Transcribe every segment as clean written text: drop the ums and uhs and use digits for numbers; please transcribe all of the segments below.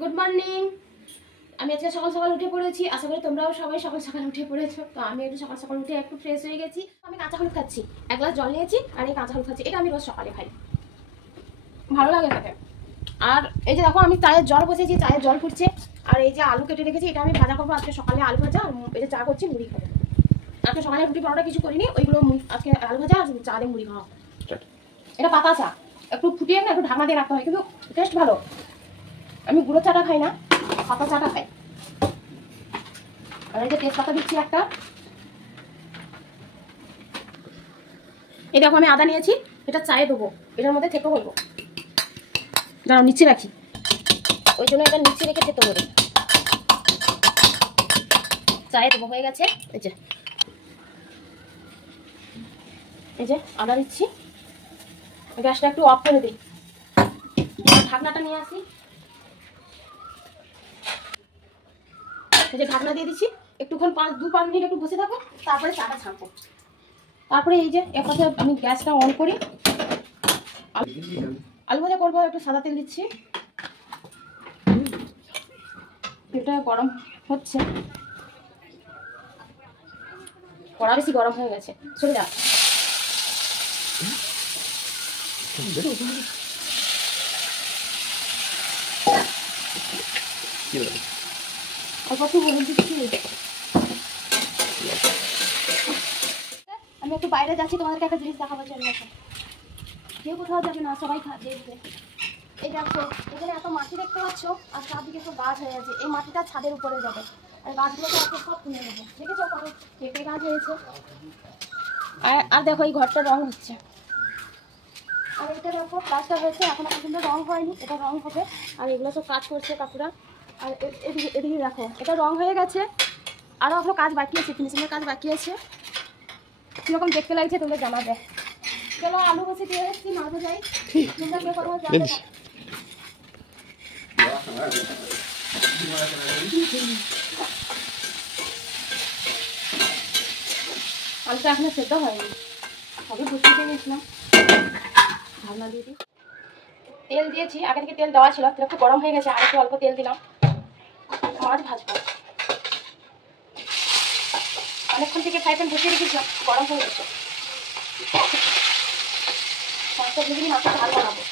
Good morning. আমি আজকে সকাল সকাল উঠে পড়েছি, আশা করি তোমরাও সবাই সকাল সকাল উঠে পড়েছো। তো আমি একটু সকাল সকাল উঠে একটু ফ্রেশ হয়ে গেছি। আমি কাঁচা হলুদ খাচ্ছি, এক গ্লাস জল নিয়েছি আর এই কাঁচা হলুদ খাচ্ছি। এটা আমি রোজ সকালে খাই, ভালো লাগে খেতে। আর এই যে দেখো আমি চায়ের জল বসেছি, চায়ের জল ফুটছে। আর এই যে আলু কেটে রেখেছি, এটা আমি ভাজা করবো আজকে সকালে, আলু ভাজা। আর এই যে চা করছি, মুড়ি খাবো। আজকে সকালে রুটি পরোটা কিছু করিনি, ওইগুলো আজকে আলু ভাজা আর চা দিয়ে মুড়ি খাওয়া। এটা পাতা চা, একটু ফুটিয়ে না একটু ঢাকনা দিয়ে রাখতে হয়, কিন্তু টেস্ট ভালো। আমি গুঁড়ো চাটা খাই না, পাতা চাটা খাই। আর এই যে তেজপাতা দিচ্ছি একটা। এই দেখো আমি আদা নিয়েছি, এটা চায়ে দেবো, এটার মধ্যে থেতো করবো। দাঁড়াও নিচে রাখি, ওই জন্য এটা নিচে রেখে থেতো করবো। চায়ে দেবো, হয়ে গেছে। এই যে আদা দিচ্ছি, গ্যাসটা একটু অফ করে দিই। ঢাকনাটা নিয়ে আসি, এই যে ঢাকনা দিয়ে দিচ্ছি। একটুক্ষণ 2-5 মিনিট একটু বসে থাকো, তারপরে চাটা ছাঁকবো। তারপরে এই যে এর পাশে আমি গ্যাসটা অন করি, আলু ভাজা করবো। একটু সাদা তেল দিচ্ছি, এটা গরম হচ্ছে, কড়া বেশি গরম হয়ে গেছে, চলে যা। অল্প একটু হলুদ দিচ্ছি। আমি একটু বাইরে যাচ্ছি, তোমাদেরকে একটা জিনিস দেখাবো। চলে গেছে, কেউ কোথাও যাবে না, সবাই দেখবে। এই দেখো এখানে এত মাটি দেখতে পাচ্ছ, আর চারদিকে সব গাছ হয়ে আছে। এই মাটিটা ছাদের উপরে যাবে, আর গাছগুলোকে আজকে সব তুলে নেবো। দেখেছো কত পেঁপে গাছ হয়েছে। আর দেখো এই ঘরটা রং হচ্ছে, আর এটা দেখো কাজটা হয়েছে, এখনো পর্যন্ত রং হয়নি, এটা রং হবে। আর এগুলো সব কাজ করছে কাকুরা। আর এদিকে এদিকে দেখো, এটা রং হয়ে গেছে, আরও এখনো কাজ বাকি আছে, ফিনিশিংয়ের কাজ বাকি আছে। কীরকম দেখতে লাগছে তোমরা জানাবে। চলো আলু বসে দিয়ে এসেছি, মাঝে যাই। তোমরা কে কথা জানবে না। আলুটা এখনো সেদ্ধ হয়নি, সবই বুঝতে পেরেছিলাম। ঢাকনা দিয়ে দিই। তেল দিয়েছি, আগে থেকে তেল দেওয়া ছিল, তেল একটু গরম হয়ে গেছে, আর একটু অল্প তেল দিলাম। মাছ ভাজবো, অনেকক্ষণ থেকে ফ্রাই প্যান বসিয়ে রেখেছিলাম, গরম হয়ে গেছে। মাছটা ভেজে নিয়ে মাছটা ঝাল বানাবো।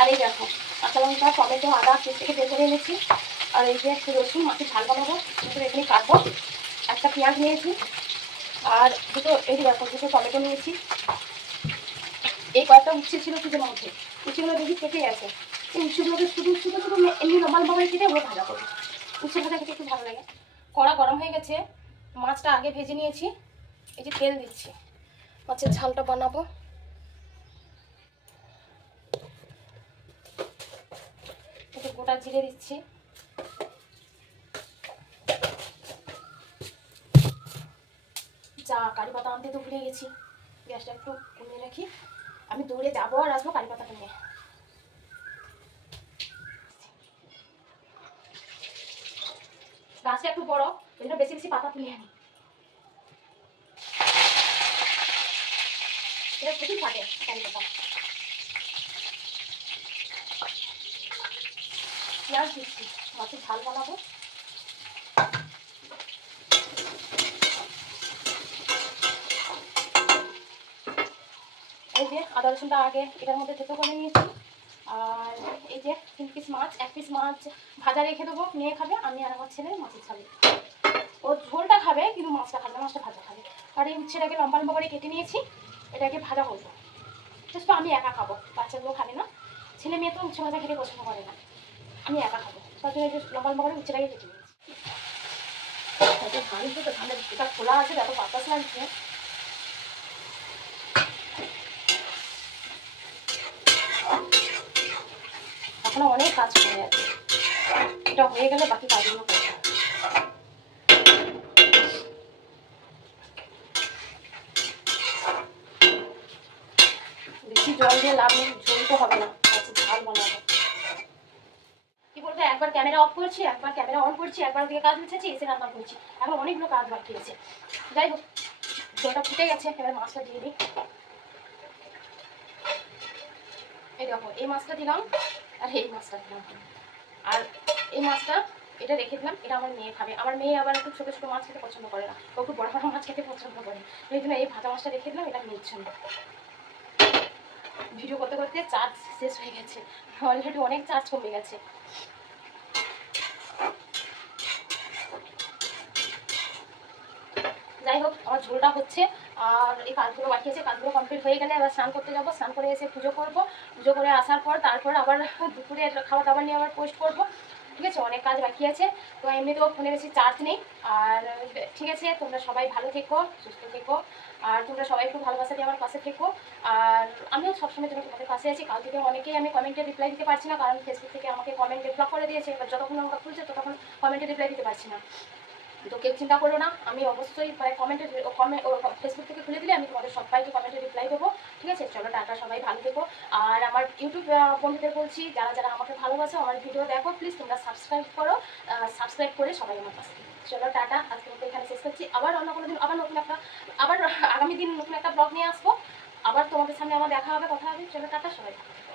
আর এই দেখো কাঁচা লঙ্কা, টমেটো, আদা পেস্ট থেকে বের করে এনেছি। আর এই যে একটু রসুন, মাছের ঝাল বানাবো, এখানে কাটবো। একটা পেঁয়াজ নিয়েছি, আর এই দেখো দুটো টমেটো নিয়েছি। এই কয়েকটা উচ্ছে ছিল ফ্রিজের মধ্যে, উচ্ছেগুলো দেখি কেটে গেছে। এই উচ্ছেগুলোকে শুধু শুধু শুধু এমনি লম্বা লম্বা করে কেটে ওগুলো ভাজা করবো। উচ্ছে ভাজা খেতে একটু ভালো লাগে। কড়া গরম হয়ে গেছে, মাছটা আগে ভেজে নিয়েছি। এই যে তেল দিচ্ছি, মাছের ঝালটা বানাবো। একটু গোটা জিরে দিচ্ছি, যা কারি পাতা আনতে তো ভুলে গেছি। গ্যাসটা একটু কমিয়ে রাখি, আমি দৌড়ে যাবো আর আসবো কারি পাতাটা নিয়ে। গাছটা একটু বড়, ওই জন্য বেশি বেশি পাতা তুলে আনি। এটা খুবই ফাটে কারি পাতা। পেঁয়াজ দিচ্ছি, মাছের ঝাল বানাবো। এই যে আদা রসুনটা আগে এটার মধ্যে থেতো করে নিয়েছি। আর এই যে 3 পিস মাছ, 1 পিস মাছ ভাজা রেখে দেবো, মেয়ে খাবে, আমি আর আমার ছেলে মাছের ঝালে। ও ঝোলটা খাবে কিন্তু মাছটা খাবে না, মাছটা ভাজা খাবে। আর এই উচ্ছেটাকে লম্বা লম্বা করে কেটে নিয়েছি, এটাকে ভাজা করবো। জাস্ট আমি একা খাবো, বাচ্চাগুলো খাবে না। ছেলে মেয়ে তো উচ্ছে ভাজা খেতে পছন্দ করে না, আমি একা খাবো। তার জন্য লম্বা লম্বা করে উচ্ছেটাকে কেটে নিয়েছি। এটা খোলা আছে, এত বাতাস লাগছে। এখনো অনেক কাজ করে আছে, এটা হয়ে গেলে বাকি কাজগুলো করতে হবে। বেশি জল দিয়ে লাভ নেই, ঝোল তো হবে না, ঝাল বানাবো। কি বলবো, একবার ক্যামেরা অফ করছি, একবার ক্যামেরা অন করছি, একবার দিকে কাজ মিছেছি, এসে রান্না করছি। এখন অনেকগুলো কাজ বাকি আছে। যাই হোক, জলটা ফুটে গেছে, এবার মাছটা দিয়ে দিই। এই দেখো এই মাছটা দিলাম, আর এই মাছটা দিলাম। আর এই মাছটা এটা রেখে দিলাম, এটা আমার মেয়ে খাবে। আমার মেয়ে আবার একটু ছোটো ছোটো মাছ খেতে পছন্দ করে না, ও একটু বড় বড় মাছ খেতে পছন্দ করে। এই জন্য এই ভাজা মাছটা রেখে দিলাম, এটা মেয়ের জন্য। ভিডিও করতে করতে চার্জ শেষ হয়ে গেছে, অলরেডি অনেক চার্জ কমে গেছে। যাই হোক, আমার ঝোলটা হচ্ছে, আর এই কাজগুলো বাকি আছে, কাজগুলো কমপ্লিট হয়ে গেলে আবার স্নান করতে যাবো, স্নান করে এসে পুজো করবো, পুজো করে আসার পর তারপর আবার দুপুরের খাবার দাবার নিয়ে আবার পোস্ট করবো। ঠিক আছে, অনেক কাজ বাকি আছে। তো এমনিতেও ফোনে বেশি চার্জ নেই। আর ঠিক আছে, তোমরা সবাই ভালো থেকো, সুস্থ থেকো, আর তোমরা সবাই একটু ভালোবাসা দিয়ে আমার পাশে থেকো। আর আমিও সবসময় তোমাদের পাশে আছি। কাল থেকে অনেকেই আমি কমেন্টে রিপ্লাই দিতে পারছি না, কারণ ফেসবুক থেকে আমাকে কমেন্টে ব্লক করে দিয়েছে। এবার যতক্ষণ আমাকে খুলছে ততক্ষণ কমেন্টে রিপ্লাই দিতে পারছি না। তো কেউ চিন্তা করো না, আমি অবশ্যই কমেন্টে ফেসবুক থেকে খুলে দিলে আমি তোমাদের সবাইকে কমেন্টে রিপ্লাই দেবো। ঠিক আছে, চলো টাটা, সবাই ভালো থেকো। আর আমার ইউটিউব বন্ধুদের বলছি, যারা যারা আমাকে ভালোবাসো, আমার ভিডিও দেখো, প্লিজ তোমরা সাবস্ক্রাইব করো, সাবস্ক্রাইব করে সবাই আমার পাশে। চলো টাটা, আজকে মতো এখানে শেষ করছি। আবার অন্য কোনো দিন আবার নতুন একটা, আবার আগামী দিন নতুন একটা ব্লগ নিয়ে আসবো। আবার তোমাদের সামনে আমার দেখা হবে, কথা হবে। চলো টাটা, সবাই ভালো থেকো।